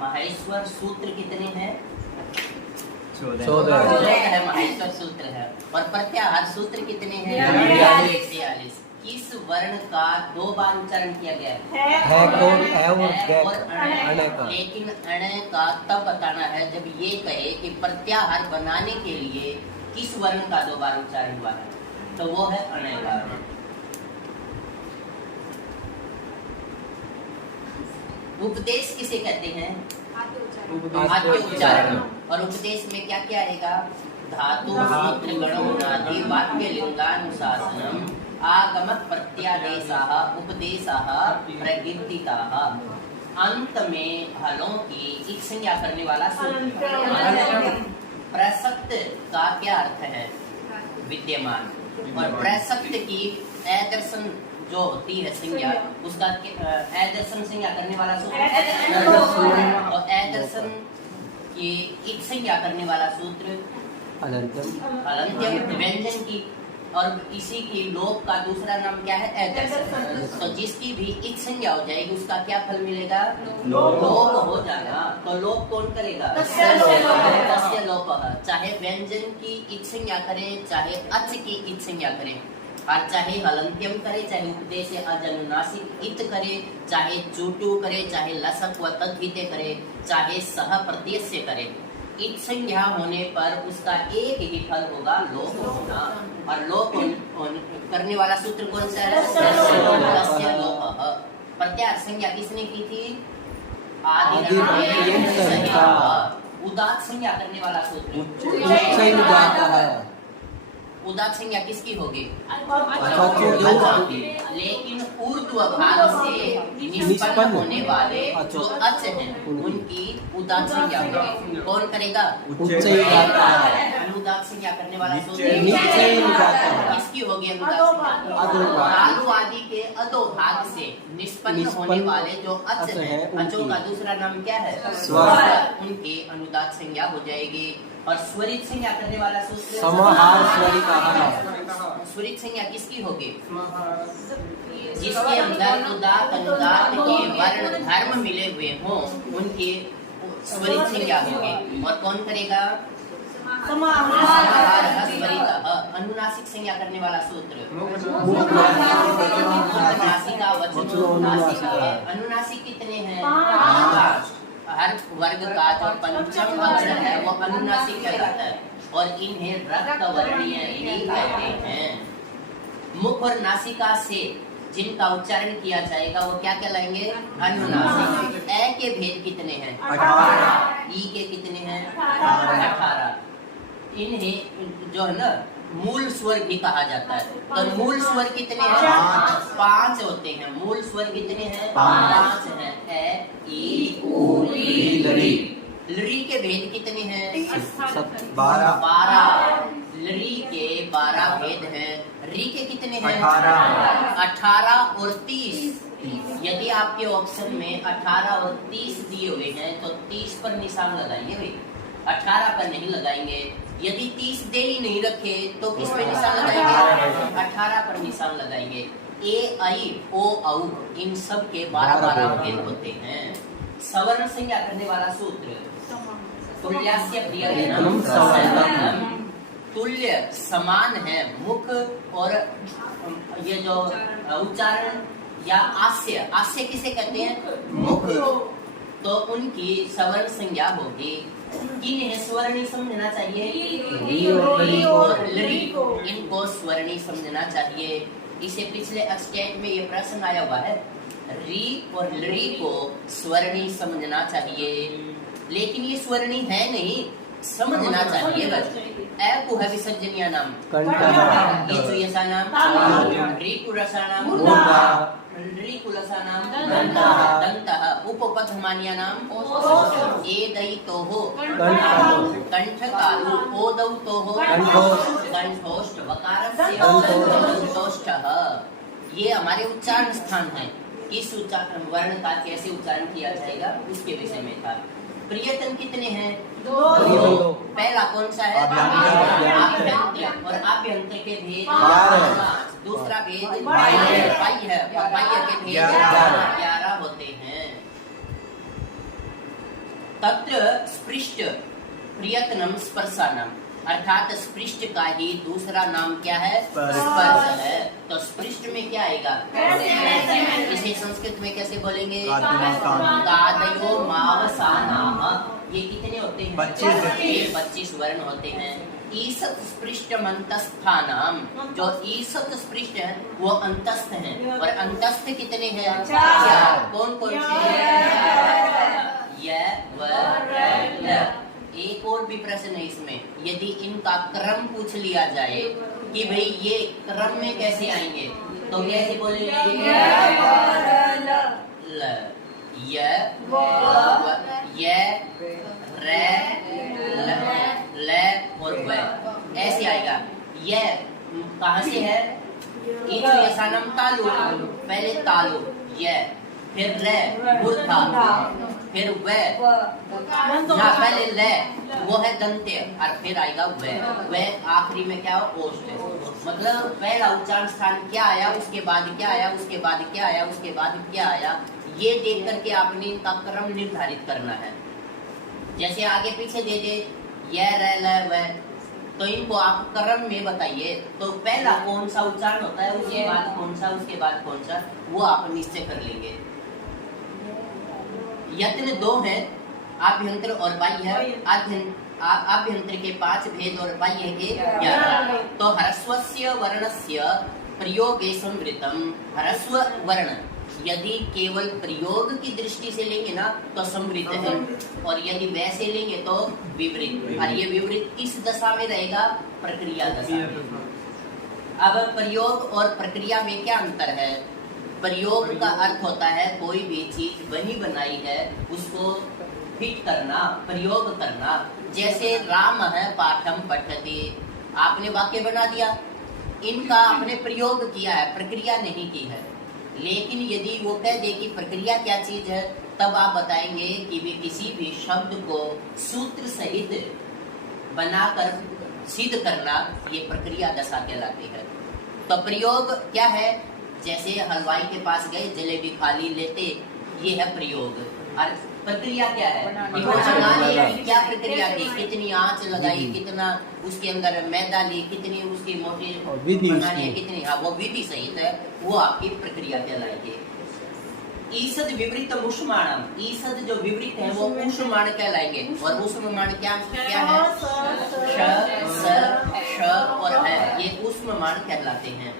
महेश्वर सूत्र कितने हैं? 14 है महेश्वर सूत्र है। और प्रत्याहार सूत्र कितने हैं? 42। किस वर्ण का 2 बार उच्चारण किया गया है और अण का। लेकिन अण का तब बताना है जब ये कहे कि प्रत्याहार बनाने के लिए किस वर्ण का 2 बार उच्चारण हुआ है, तो वो है अण का। उपदेश किसे कहते हैं? आद्य उच्चारण। और उपदेश में क्या क्या आएगा? धातु सूत्र गणोनादि वाक्य लिंगानुशासनम आगमत प्रत्यादेशाः उपदेशाः प्रकीर्तिताः। अंत में हलों की एक संज्ञा करने वाला सूत्र। प्रसक्त का क्या अर्थ है? विद्यमान। और प्रसक्त की एदर्शन जो होती है संज्ञा, उसका एदर्शन संज्ञा करने वाला सूत्र। और एदर्शन की एक संज्ञा करने वाला सूत्र अलंत्यम व्यंजन की। और इसी की लोप का दूसरा नाम क्या है? एदर्शन। तो जिसकी भी एक संज्ञा हो जाएगी उसका क्या फल मिलेगा? लोप हो जाना। तो लोप कौन करेगा? तस्य लोपः। चाहे व्यंजन की एक संज्ञा करें, चाहे अच की एक संज्ञा करें, और चाहे हलंत्यम करे, चाहे उपदेश अजनुनासिक इत करे, चाहे चूटू करे, चाहे लसक व तद्धिते करे, चाहे सह प्रत्यय करे, इत संज्ञा होने पर उसका एक ही फल होगा, लोप होना। और लोप करने वाला सूत्र कौन सा है? तस्य लोपः। प्रत्याहार संज्ञा किसने की थी? आदि। उदात्त संज्ञा करने वाला सूत्र उदात्त संज्ञा किसकी होगी? लेकिन ऊर्ध्व भाग से निष्पन्न होने वाले जो अच हैं उनकी उदात्त संज्ञा होगी। कौन करेगा? अनुदात्त संज्ञा करने वाला सूत्र किसकी होगी? अनुदात्त संज्ञा। आलू आदि के अधो भाग से निष्पन्न होने वाले जो अच हैं, अचों का दूसरा नाम क्या है? उनकी अनुदात्त संज्ञा हो जाएगी। और स्वरित संज्ञा करने वाला सूत्र स्वरित संज्ञा किसकी होगी? जिसके अंदर उदात्त अनुदात्त के वर्ण धर्म मिले हुए हों उनकी स्वरित संज्ञा होगी। और कौन करेगा? अनुनासिक संज्ञा करने वाला सूत्र अनुनासिक कितने हैं? हर वर्ग का जो पंचम अक्षर है वो अनुनासिक कहलाता है। और इन्हें रक्त वर्णीय कहते हैं। मुख और नासिका से जिनका उच्चारण किया जाएगा वो क्या कहलाएंगे? अनुनासिक। ए के भेद कितने हैं? 18। ई के कितने हैं? 18। इन्हें जो है ना मूल स्वर भी कहा जाता है। तो मूल स्वर कितने हैं? 5 होते हैं। मूल स्वर कितने हैं? 5 हैं। ए, ई, ऊ, री, लरी। लरी के भेद कितने हैं? 12। लरी के 12 भेद हैं। री के कितने हैं? 18 और 30। यदि आपके ऑप्शन में 18 और 30 दिए हुए हैं तो 30 पर निशान लगाइए भाई, 18 पर नहीं लगाएंगे। यदि 30 दे ही नहीं रखे तो किस पे निशान लगाएंगे? 18 पर निशान लगाएंगे। ए, आई, ओ, औ इन सब के 12 भेद होते हैं। सवर्ण संज्ञा करने वाला सूत्र तुल्यस्य प्रियम सवर्ण। तुल्य समान है मुख और ये जो उच्चारण या आस्य, आस्य किसे कहते हैं? मुख। तो उनकी सवर्ण संज्ञा होगी। किन्हें स्वर्णी समझना चाहिए? री और लरी। इनको स्वर्णी समझना चाहिए। इसे पिछले एक्सटेंट में ये प्रश्न आया हुआ है। री और लरी को स्वर्णी समझना चाहिए, लेकिन ये स्वर्णी है नहीं, समझना चाहिए बस। ए को है विसर्जनीय नाम, ये जो यसा नाम, री को रसा नाम, री को लसा नाम, दंतः। उपपथमान्य नाम ए दई तो हो, कंठ कालु ओ दौ तो हो, कंठोष्ठ वकारस्य कंठोष्ठः। ये हमारे उच्चारण स्थान है। किस उच्चारण वर्ण का कैसे उच्चारण किया जाएगा उसके विषय में था। प्रियतम कितने हैं? 2। पहला कौन सा है? आभ्यंतर। और आभ्यंतर के भेद 5। दूसरा भेद बाह्य है और बाह्य के भेद 11 होते हैं। तत्र स्पृष्ट प्रयत्नम स्पर्शानम, अर्थात स्पृष्ट का ही दूसरा नाम क्या है? स्पर्श है। तो स्पृष्ट में क्या आएगा? इसे संस्कृत में कैसे बोलेंगे? कादयो मावसानाम। ये कितने होते हैं? 25 वर्ण होते हैं। ईसत स्पृष्ट अंतस्थानाम, जो ईसत स्पृष्ट है वो अंतस्थ है, और अंतस्थ कितने हैं? 4। कौन कौन से? य व र ल। एक और भी प्रश्न है इसमें, यदि इनका क्रम पूछ लिया जाए कि भाई ये क्रम में कैसे आएंगे, तो कैसे बोलेंगे? ल, य व य र ल और व, ऐसे आएगा। यह कहाँ से है? इचुयसानम तालु, पहले तालु यह, फिर र मूर्धा, फिर व, पहले ल वो है दंत्य, और फिर आएगा व आखिरी में क्या हो? ओष्ठ। मतलब पहला उच्चारण स्थान क्या आया, उसके बाद क्या आया, उसके बाद क्या आया, उसके बाद क्या आया, ये देख करके आपने इनका क्रम निर्धारित करना है। जैसे आगे पीछे दे दे य र ल व, तो इनको आप क्रम में बताइए, तो पहला कौन सा उच्चारण होता है, उसके बाद कौन सा, उसके बाद कौन सा, वो आप निश्चय कर लेंगे। यत्न 2 है, आभ्यंतर और बाह्य। आभ्यंतर के 5 भेद और बाह्य के 11। तो ह्रस्वस्य वर्णस्य प्रयोगे संवृतम, ह्रस्व वर्ण यदि केवल प्रयोग की दृष्टि से लेंगे ना तो संवृत है, और यदि वैसे लेंगे तो विवृत। और ये विवृत किस दशा में रहेगा? प्रक्रिया दशा में। अब प्रयोग और प्रक्रिया में क्या अंतर है? प्रयोग का अर्थ होता है कोई भी चीज बनी बनाई है उसको फिट करना, प्रयोग करना। जैसे राम है पाठम पठति, आपने वाक्य बना दिया, इनका आपने प्रयोग किया है, प्रक्रिया नहीं की है। लेकिन यदि वो कह दे कि प्रक्रिया क्या चीज है, तब आप बताएंगे कि भी किसी भी शब्द को सूत्र सहित बनाकर सिद्ध करना, ये प्रक्रिया दशा कहलाती है। तो प्रयोग क्या है? जैसे हलवाई के पास गए, जलेबी खाली लेते, ये है प्रयोग। और प्रक्रिया क्या है? बनाने की क्या प्रक्रिया थी, कितनी आंच लगाई, कितना उसके अंदर मैदा ली, कितनी उसकी मोटी बनानी है, कितनी, हाँ वो विधि सहित है, वो आपकी प्रक्रिया कहलाएगी। ईसद विवृत उष्माणम, ईसद जो विवृत है वो उष्माण कहलाएंगे। और उष्माण क्या क्या है? श, स, श और है, ये उष्माण कहलाते हैं।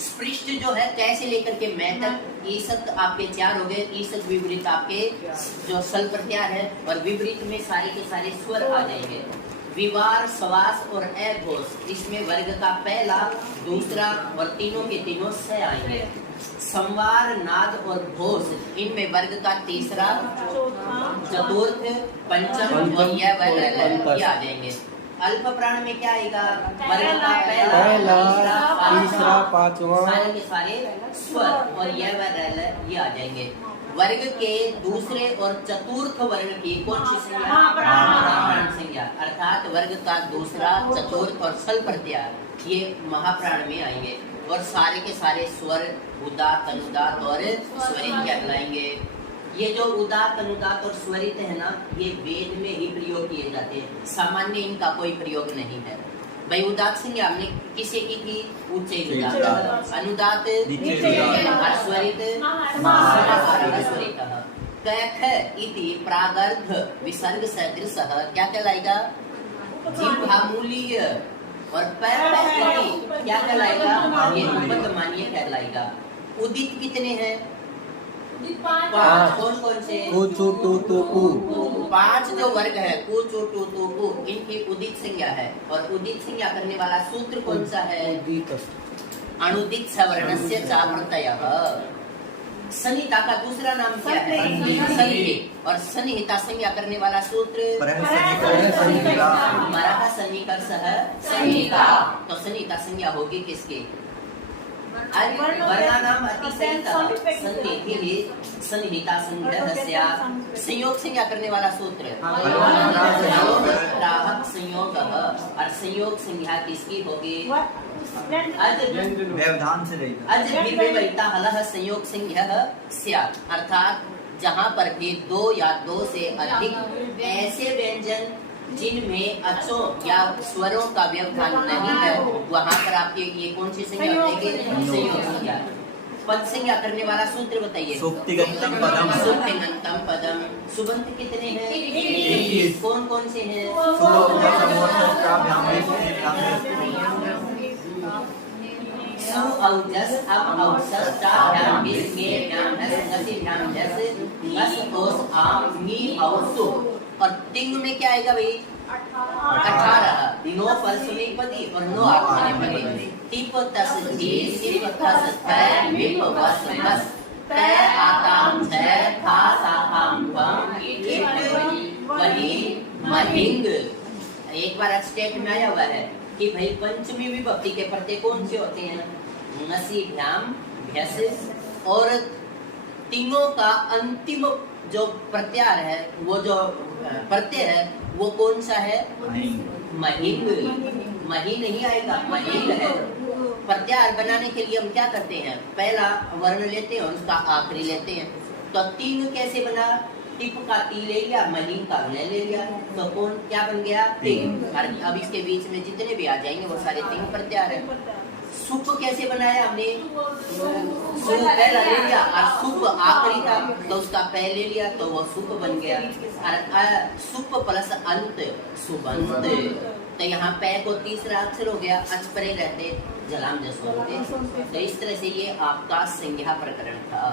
स्पृष्ट जो है कैसे लेकर के मैं तक, ईसत आपके 4 हो गए, ईसत विवृत आपके जो सल प्रत्यार है, और विवृत में सारे के सारे स्वर आ जाएंगे। विवार, सवास और अघोष, इसमें वर्ग का पहला, दूसरा और तीनों के तीनों से आएंगे। संवार, नाद और घोष, इनमें वर्ग का तीसरा, चतुर्थ, पंचम और यह वर्ग ये आ जाएंगे। अल्प प्राण में क्या आएगा? वर्ग का पहला, तीसरा, पांचवा, सारे के सारे स्वर, और यह वर्ग ये आ जाएंगे। वर्ग के दूसरे और चतुर्थ वर्ण की कौन सी संज्ञा? महाप्राण संज्ञा, अर्थात वर्ग का दूसरा, चतुर्थ और सल प्रत्यार ये महाप्राण में आएंगे। और सारे के सारे स्वर उदात, अनुदात और स्वरित कहलाएंगे। ये जो उदात, अनुदात और स्वरित है ना, ये वेद में ही प्रयोग किए जाते हैं, सामान्य इनका कोई प्रयोग नहीं है। भाई उदात संज्ञा हमने किसे की थी? उच्च उदात, अनुदात स्वरित स्वरितः। कैख इति प्रागर्भ विसर्ग सदृशः क्या कहलाएगा? जिह्वामूलीय। और पैर क्या कहलाएगा? ये उपतमानीय कहलाएगा। उदित कितने हैं? 5। कौन कौन से? 5 जो वर्ग है, कु चु टु तु कु, इनकी उदित संज्ञा है। और उदित संज्ञा करने वाला सूत्र कौन सा है? अनुदित सवर्णस्य च प्रत्ययः। संहिता का दूसरा नाम क्या है? संहित। और संहिता संज्ञा करने वाला सूत्र मरः सन्निकर्षः संहिता। तो संहिता संज्ञा होगी किसकी? वर्णानाम अतिशयितः सन्निधिः संहिता संज्ञः स्यात्। संयोग संज्ञा करने वाला सूत्र राहक संयोगः। और संयोग संज्ञा किसकी होगी? व्यवधान से अज संयोग संज्ञः स्यात्, अर्थात जहाँ पर भी दो या दो से अधिक ऐसे व्यंजन जिनमें अचों या स्वरों का व्यवधान नहीं है, वहाँ पर आपके ये कौन सी संज्ञा होगी? संयोग संज्ञा। पद संज्ञा करने वाला सूत्र बताइए। सुप्तिगंतम पदम। सुप्तिगंतम पदम। सुबंत कितने हैं? कौन कौन से हैं? सु औजस अब औसस ता ध्यान बिस गे ध्यान हस गति ध्यान जस लस ओस आम मी और सु। और तिंग में क्या आएगा भाई? 18। नो परसवी पदी और नो आत्मनेपदी। टिप तस धी सिप थस थ विप वस मस त आताम छ था साताम पम इट वही महिंग। एक बार स्टेट में आया हुआ है कि भाई पंचमी विभक्ति के प्रत्यय कौन से होते हैं? नसी भ्याम भ्यस। और तीनों का अंतिम जो प्रत्यार है, वो जो प्रत्यय है, वो कौन सा है? महिंग। मही नहीं आएगा, महिंग है। प्रत्यार बनाने के लिए हम क्या करते हैं? पहला वर्ण लेते हैं और उसका आखिरी लेते हैं। तो तीन कैसे बना? टिप का ती ले लिया, महिंग का ले लिया, तो कौन क्या बन गया? तिंग। अब इसके बीच में जितने भी आ जाएंगे वो सारे तिंग प्रत्यार है। सुप कैसे बनाया हमने? सु पहला ले लिया और सुप आखिरी था, तो उसका पहले ले लिया तो वो सुप बन गया। और सुप प्लस अंत सुबंत। तो यहाँ पै को तीसरा अक्षर हो गया, अच परे रहते जलाम जस होते। तो इस तरह से ये आपका संज्ञा प्रकरण था।